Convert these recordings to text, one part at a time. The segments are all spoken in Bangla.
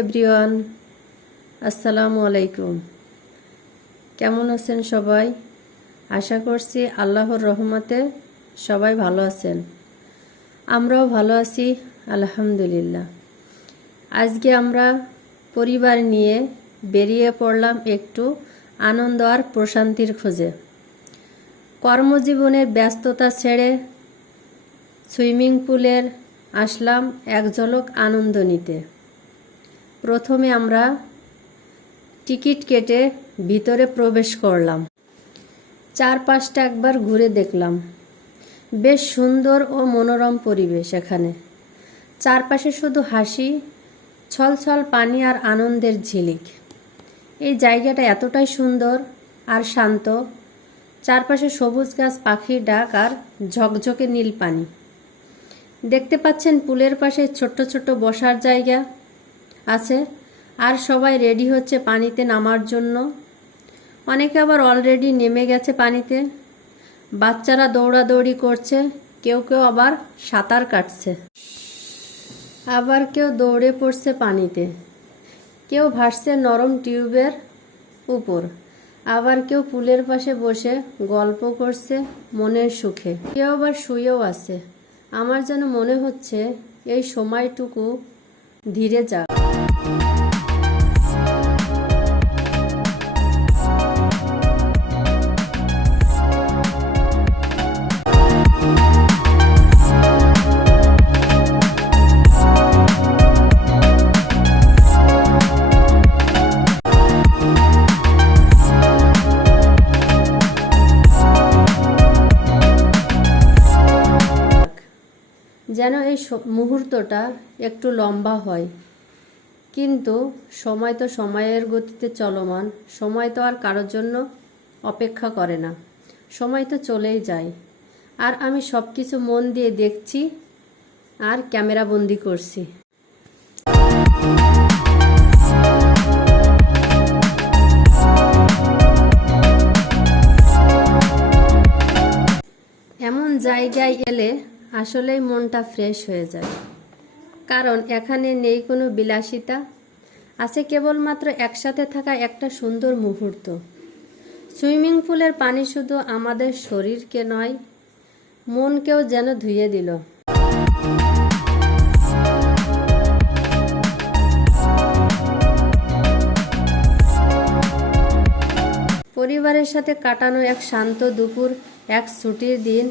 এভরিওয়ান, আসসালামু আলাইকুম। কেমন আছেন সবাই? আশা করছি আল্লাহর রহমতে সবাই ভালো আছেন। আমরাও ভালো আছি, আলহামদুলিল্লাহ। আজকে আমরা পরিবার নিয়ে বেরিয়ে পড়লাম একটু আনন্দ আর প্রশান্তির খোঁজে। কর্মজীবনের ব্যস্ততা ছেড়ে সুইমিং পুলের আসলাম এক ঝলক আনন্দ নিতে। প্রথমে আমরা টিকিট কেটে ভিতরে প্রবেশ করলাম। চারপাশটা একবার ঘুরে দেখলাম। বেশ সুন্দর ও মনোরম পরিবেশ এখানে। চারপাশে শুধু হাসি, ছলছল পানি আর আনন্দের ঝিলিক। এই জায়গাটা এতটাই সুন্দর আর শান্ত। চারপাশে সবুজ গাছ, পাখির ডাক আর ঝকঝকে নীল পানি। দেখতে পাচ্ছেন পুলের পাশে ছোট্ট ছোট্ট বসার জায়গা। আছে। আর সবাই রেডি হচ্ছে পানিতে নামার জন্য। অনেকে আবার অলরেডি নেমে গেছে পানিতে। বাচ্চারা দৌড়াদৌড়ি করছে, কেউ কেউ আবার সাঁতার কাটছে। আবার কেউ দৌড়ে পড়ছে পানিতে। কেউ ভাসছে নরম টিউবের উপর। আবার কেউ পুলের পাশে বসে গল্প করছে মনের সুখে। কেউ আবার শুয়েও আছে। আমার যেন মনে হচ্ছে এই সময়টুকু ধীরে যাক। যেন এই মুহূর্তটা একটু লম্বা হয়। কিন্তু সময় তো সময়ের গতিতে চলমান, সময় তো আর কারোর জন্য অপেক্ষা করে না, সময় তো চলেই যায়। আর আমি সব কিছু মন দিয়ে দেখছি আর ক্যামেরা বন্দি করছি। এমন জায়গায় এলে আসলেই মনটা ফ্রেশ হয়ে যায়। কারণ এখানে নেই কোনো বিলাসিতা। আছে কেবলমাত্র একসাথে থাকা একটা সুন্দর মুহূর্ত। সুইমিং পুলের পানি শুধু আমাদের শরীরকে নয়, মনকেও যেন ধুয়ে দিল। পরিবারের সাথে কাটানো এক শান্ত দুপুর, এক ছুটির দিন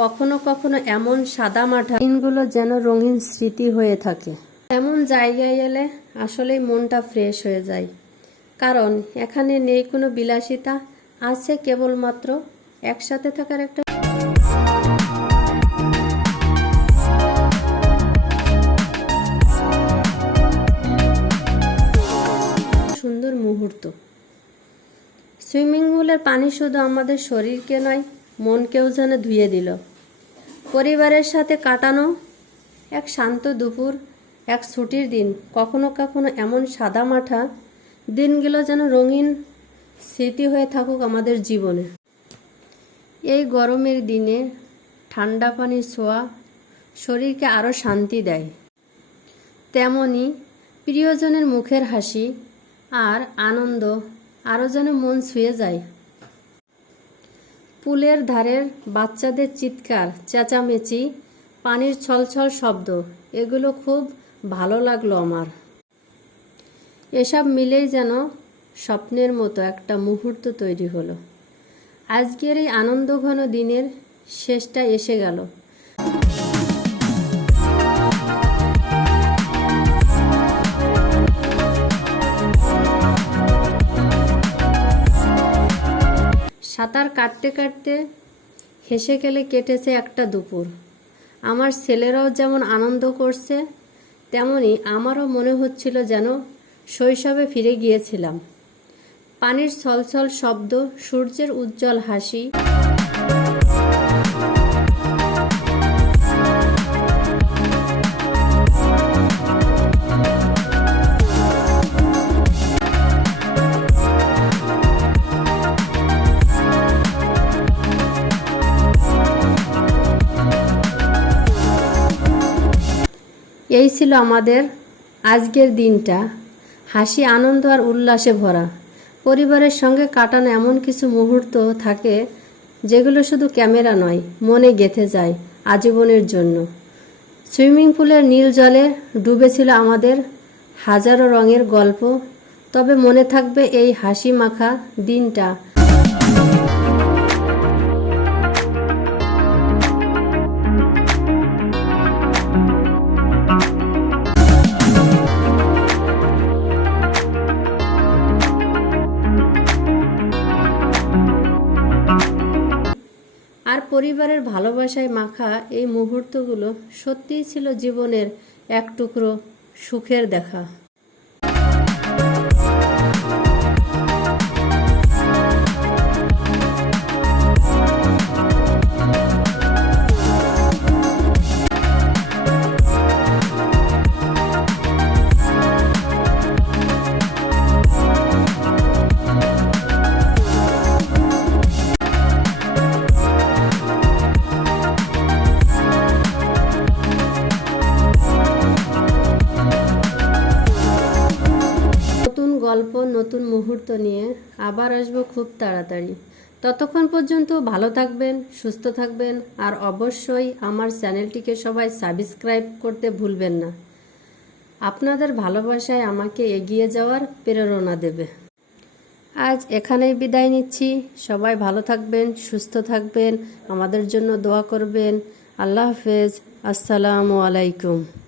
কখনো কখনো এমন সাদা মাঠা দিনগুলো যেন রঙিন স্মৃতি হয়ে থাকে। এমন জায়গায় এলে আসলেই মনটা ফ্রেশ হয়ে যায়। কারণ এখানে নেই কোনো বিলাসিতা, আছে কেবলমাত্র একসাথে থাকার একটা সুন্দর মুহূর্ত। সুইমিং পুলের পানি শুধু আমাদের শরীরকে নয় মনকেও যেন ধুয়ে দিল। পরিবারের সাথে কাটানো এক শান্ত দুপুর, এক ছুটির দিন, কখনো কখনো এমন সাদা মাঠা, দিনগুলো যেন রঙিন স্মৃতি হয়ে থাকুক আমাদের জীবনে। এই গরমের দিনে ঠান্ডা পানির ছোঁয়া শরীরকে আরও শান্তি দেয়। তেমনি প্রিয়জনের মুখের হাসি আর আনন্দ আরও যেন মন ছুঁয়ে যায়। পুলের ধারের বাচ্চাদের চিৎকার, চেঁচামেচি, পানির ছলছল শব্দ, এগুলো খুব ভালো লাগল আমার। এসব মিলেই যেন স্বপ্নের মতো একটা মুহূর্ত তৈরি হলো। আজকের এই আনন্দঘন দিনের শেষটা এসে গেল। কাটতে কাটতে হেসে খেলে কেটেছে একটা দুপুর। আমার ছেলেরাও যেমন আনন্দ করছে, তেমনি আমারও মনে হচ্ছিল যেন শৈশবে ফিরে গিয়েছিলাম। পানির ছলছল শব্দ, সূর্যের উজ্জ্বল হাসি। এই ছিল আমাদের আজকের দিনটা। হাসি, আনন্দ আর উল্লাসে ভরা। পরিবারের সঙ্গে কাটানো এমন কিছু মুহূর্ত থাকে যেগুলো শুধু ক্যামেরা নয়, মনে গেঁথে যায় আজীবনের জন্য। সুইমিং পুলের নীল জলে ডুবেছিল আমাদের হাজারো রঙের গল্প, তবে মনে থাকবে এই হাসি মাখা দিনটা পরিবারের ভালোবাসায় মাখা এই মুহূর্তগুলো সত্যিই ছিল জীবনের এক টুকরো সুখের দেখা। নতুন মুহূর্ত নিয়ে আবার আসব খুব তাড়াতাড়ি। ততক্ষণ পর্যন্ত ভালো থাকবেন, সুস্থ থাকবেন, আর অবশ্যই আমার চ্যানেলটিকে সবাই সাবস্ক্রাইব করতে ভুলবেন না। আপনাদের ভালোবাসায় আমাকে এগিয়ে যাওয়ার প্রেরণা দেবে। আজ এখানেই বিদায় নিচ্ছি। সবাই ভালো থাকবেন, সুস্থ থাকবেন, আমাদের জন্য দোয়া করবেন। আল্লাহ হাফেজ। আসসালামু আলাইকুম।